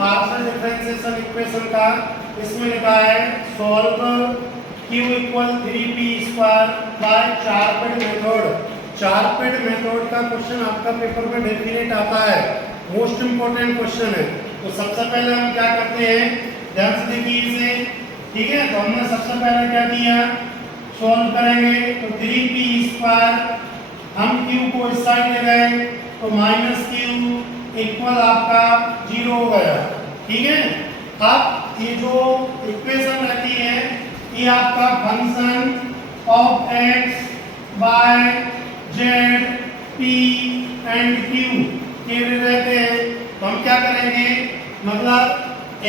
Partial differentiation equation का। इसमें लिखा है solve q equal 3p square by Charpit method. Charpit method का क्वेश्चन आपका पेपर में डेफिनेट आता है, मोस्ट इंपोर्टेंट क्वेश्चन है। तो सबसे पहले हम क्या करते हैं, ध्यान से देखिए इसे, ठीक है। तो हमने सबसे पहले क्या किया, सॉल्व करेंगे तो 3p स्क्वायर, हम q को इस साइड ले गए तो माइनस q इक्वल आपका 0 हो गया, ठीक है। अब ये जो इक्वेशन रहती है ये आपका function of x by z p and q के रहते हैं। तो हम क्या करेंगे, मतलब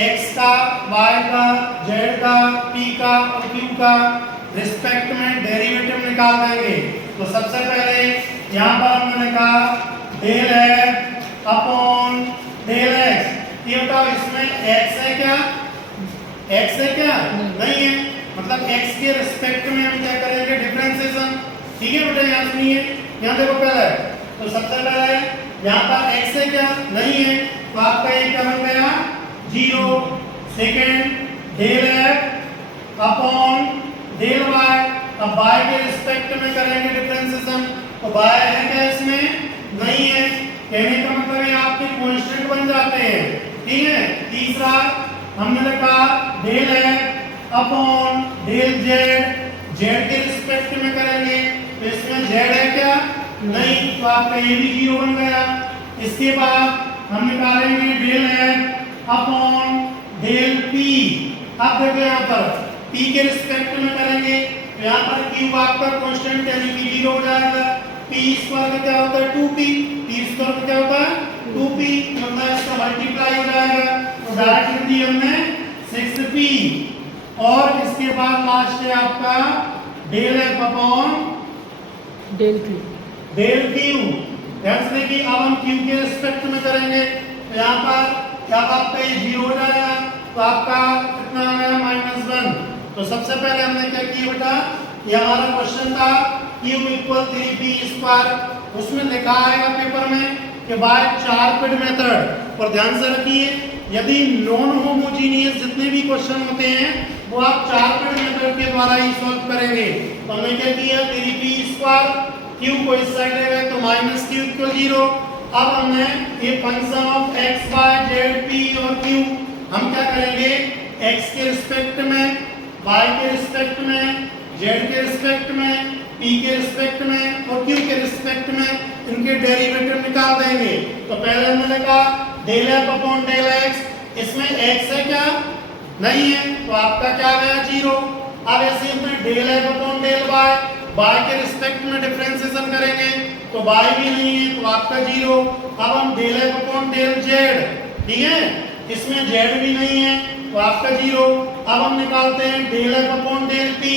x का, y का, z का, p का और q का रिस्पेक्ट में डेरिवेटिव निकाल देंगे। तो सबसे पहले यहाँ पर हमने लिखा del f upon del x। ये बताओ इसमें x है क्या, x है क्या, नहीं है, मतलब x के रिस्पेक्ट में हम क्या करेंगे, डिफरेंशिएशन, ठीक है बेटा। यहाँ सुनिए, यहाँ देखो पहले, तो सबसे पहले यहाँ पर x है क्या, नहीं है, तो आपका ये क्या बन गया 0। Second del f upon del y, अब y के रिस्पेक्ट में करेंगे डिफरेंशिएशन, तो y है क्या इसमें, नहीं है, कहने का मतलब ये आपके कांस्टेंट बन जाते हैं, ठीक है। तीसरा हमने लिखा del f upon del z, z के रिस्पेक्ट में करेंगे तो इसमें z है क्या, नहीं, तो आपका ये भी 0 बन गया। इसके बाद हम निकालेंगे del f upon del p। अब देखो यहाँ पर p के रिस्पेक्ट में करेंगे तो यहाँ पर q आपका कांस्टेंट यानी कि 0 हो जाएगा। p स्क्वायर का क्या होता है 2p, p स्क्वायर का क्या होता है 2p, मतलब इसका मल्टीप्लाई हो जाएगा। तो डायरेक्ट लिख दिया हमने 6p, और इसके बाद लास्ट है आपका del f upon del q। Del q, ध्यान से देखिए, अब हम q के रिस्पेक्ट में करेंगे तो यहाँ पर क्या आपका ये 0 हो जाएगा, तो आपका कितना आ गया -1। तो सबसे पहले हमने क्या किया बेटा, ये हमारा क्वेश्चन था q इक्वल 3p स्क्वायर, उसमें लिखा आएगा पेपर में कि बाय चारपेड मेथड। और ध्यान से रखिए, यदि नॉन होमोजीनियस जितने भी क्वेश्चन होते हैं वो आप चारपेड मेथड के द्वारा ही सॉल्व करेंगे। तो हमने क्या किया, 3p स्क्वायर, q को इस साइड ले गए तो माइनस q इक्वल 0। अब हमने ये function of x by z p और q हम क्या करेंगे, x के रिस्पेक्ट में, y के रिस्पेक्ट में, z के रिस्पेक्ट में, p के रिस्पेक्ट में और q के रिस्पेक्ट में इनके डेरिवेटिव निकाल देंगे। तो पहले हमने लिखा del f upon del x, इसमें x है क्या, नहीं है, तो आपका क्या आ गया 0। अब ऐसे हमने del f upon del y के रिस्पेक्ट में डिफरेंशिएशन करेंगे तो y भी नहीं है, तो आपका 0। अब हम del f upon del z, ठीक है, इसमें z भी नहीं है, तो आपका 0। अब हम निकालते हैं del f upon del p,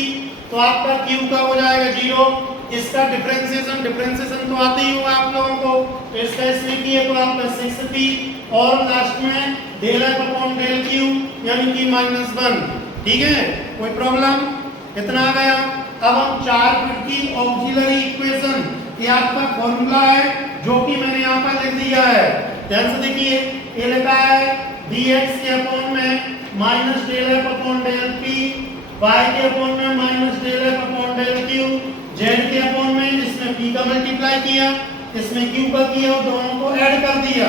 तो आपका q का हो जाएगा 0। इसका डिफरेंशिएशन तो आता ही होगा आप लोगों को, तो इसका इसमें किए तो आपका 6p, और लास्ट में del f upon del q यानी कि -1, ठीक है, कोई प्रॉब्लम, इतना आ गया। अब हम चारपेड की ऑक्सिलरी इक्वेशन, ये आपका फॉर्मूला है जो कि मैंने यहाँ पर लिख दिया है, ध्यान से देखिए, ये लिखा है dx के अपॉन में minus del f upon del p, y के अपॉन में minus del f upon del q, z के अपॉन में इसमें p का मल्टीप्लाई किया, इसमें q का किया और दोनों को ऐड कर दिया,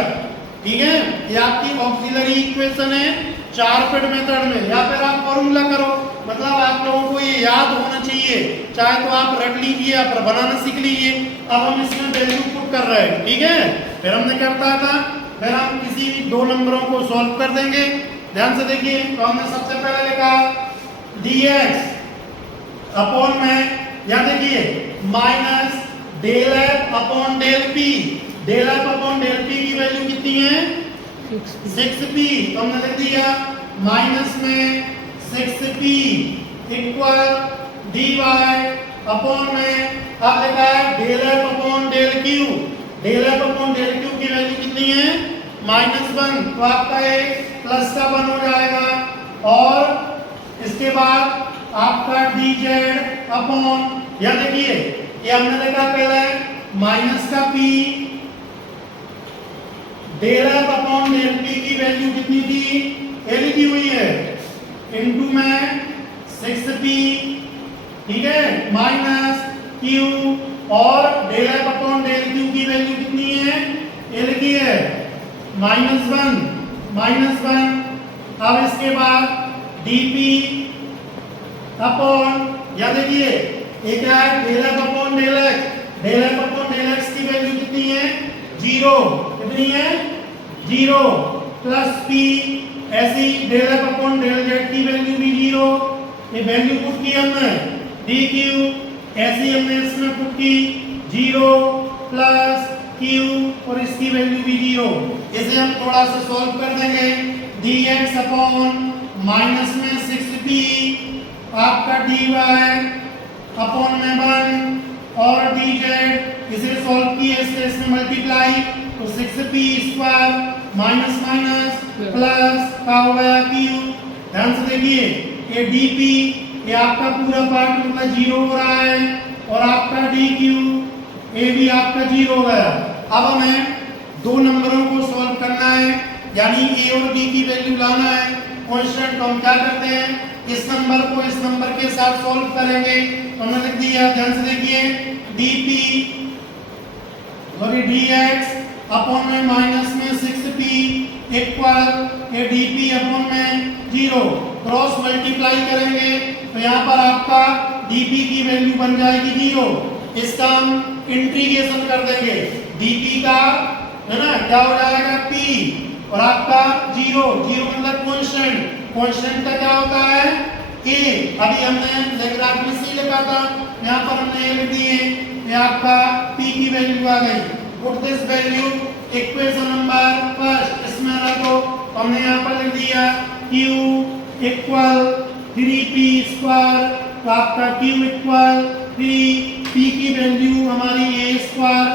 ठीक है। ये आपकी ऑक्सिलरी इक्वेशन है चारपेड मेथड में, या फिर आप फॉर्मूला करो, मतलब आप लोगों को ये याद होना चाहिए, चाहे तो आप रट लीजिए या फिर बनाना सीख लीजिए। अब हम इसमें वैल्यू पुट कर रहे हैं, ठीक है। फिर हमने क्या करता था, फिर हम किसी भी दो नंबरों को सॉल्व कर देंगे। ध्यान से देखिए, तो हमने सबसे पहले लिखा dx अपॉन में, यहाँ देखिए minus del f upon del p, del f upon del p की वैल्यू कितनी है 6p, तो हमने लिख दिया माइनस में 6p इक्वल dy अपॉन में, अब लिखा है del f upon del q, del f upon del q की वैल्यू कितनी है -1, तो आपका ये प्लस का 1 हो जाएगा। और इसके बाद आपका dz अपॉन, यह देखिए ये हमने लिखा पहले माइनस का p, del f upon del p की वैल्यू कितनी थी इनटू में 6p, ठीक है, माइनस q और del F upon del Q की वैल्यू कितनी है, ये लिखी है -1 अब इसके बाद dp अपॉन, या देखिए ये क्या है, del F upon del X की वैल्यू कितनी है 0, कितनी है 0 प्लस p, ऐसी del F upon del Z की वैल्यू भी 0, ये वैल्यू पुट की हमने dq, ऐसी हमने इसमें पुट की 0 प्लस q और इसकी वैल्यू भी 0। इसे हम थोड़ा सा सॉल्व कर देंगे, dx अपॉन माइनस में 6p आपका dy अपॉन में 1 और dz, इसे सॉल्व किए इससे इसमें मल्टीप्लाई तो 6p square minus minus plus का हो गया q। ध्यान से देखिए ये dp ये आपका पूरा पार्ट मतलब 0 हो रहा है और आपका dq ये भी आपका 0 हो गया। अब हमें दो नंबरों को सॉल्व करना है, यानी a और b की वैल्यू लाना है कांस्टेंट। तो हम क्या करते हैं, इस नंबर को इस नंबर के साथ सॉल्व करेंगे। तो हमने लिख दिया, ध्यान से देखिए dp सॉरी dx अपॉन में माइनस में 6p इक्वल ये dp अपॉन में 0, क्रॉस मल्टीप्लाई करेंगे तो यहाँ पर आपका dp की वैल्यू बन जाएगी 0। इसका हम इंटीग्रेशन कर देंगे, dp का है ना क्या हो जाएगा p और आपका 0 मतलब कांस्टेंट का क्या होता है a। अभी हमने लैग्रेंज में c लिखा था, यहाँ पर हमने ये लिख दिए, ये आपका p की वैल्यू आ गई। Put this value equation number first इसमें रखो, हमने यहाँ पर लिख दिया q इक्वल 3p स्क्वायर, तो आपका q इक्वल 3, p की वैल्यू हमारी a स्क्वायर